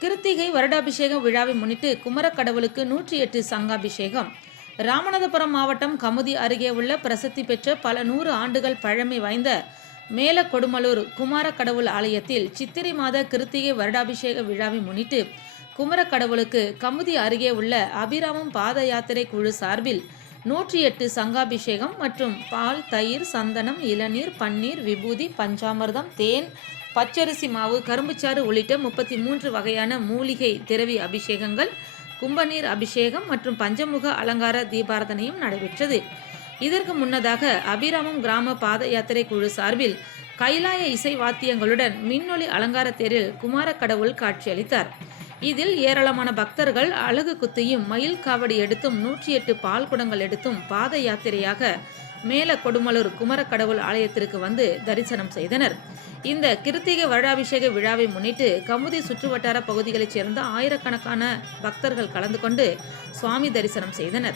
கிருத்திகை வருடாபிஷேக விழாவை முன்னிட்டு குமரக்கடவுளுக்கு நூற்றி எட்டு சங்காபிஷேகம். ராமநாதபுரம் மாவட்டம் கமுதி அருகே உள்ள பிரசித்தி பெற்ற பல நூறு ஆண்டுகள் பழமை வாய்ந்த மேல கொடுமலூர் குமாரக்கடவுள் ஆலயத்தில் சித்திரை மாத கிருத்திகை வருடாபிஷேக விழாவை முன்னிட்டு குமரக்கடவுளுக்கு கமுதி அருகே உள்ள அபிராமம் பாத யாத்திரை குழு சார்பில் நூற்றி எட்டு சங்காபிஷேகம் மற்றும் பால் தயிர் சந்தனம் இளநீர் பன்னீர் விபூதி பஞ்சாமிர்தம் தேன் பச்சரிசி மாவு கரும்புச்சாறு உள்ளிட்ட முப்பத்தி மூன்று வகையான மூலிகை திரவி அபிஷேகங்கள் கும்பநீர் அபிஷேகம் மற்றும் பஞ்சமுக அலங்கார தீபாரதனையும் நடைபெற்றது. இதற்கு முன்னதாக அபிராமம் கிராம பாத யாத்திரை குழு சார்பில் கைலாய இசை வாத்தியங்களுடன் மின்னொளி அலங்கார தேரில் குமாரக்கடவுள் காட்சியளித்தார். இதில் ஏராளமான பக்தர்கள் அழகு குத்தியும் மயில் காவடி எடுத்தும் நூற்றி எட்டு பால் குடங்கள் எடுத்தும் பாத யாத்திரையாக மேல கொடுமலூர் குமரக்கடவுள் ஆலயத்திற்கு வந்து தரிசனம் செய்தனர். இந்த கிருத்திகை வருடாபிஷேக விழாவை முன்னிட்டு கமுதி சுற்றுவட்டார பகுதிகளைச் சேர்ந்த ஆயிரக்கணக்கான பக்தர்கள் கலந்து கொண்டு சுவாமி தரிசனம் செய்தனர்.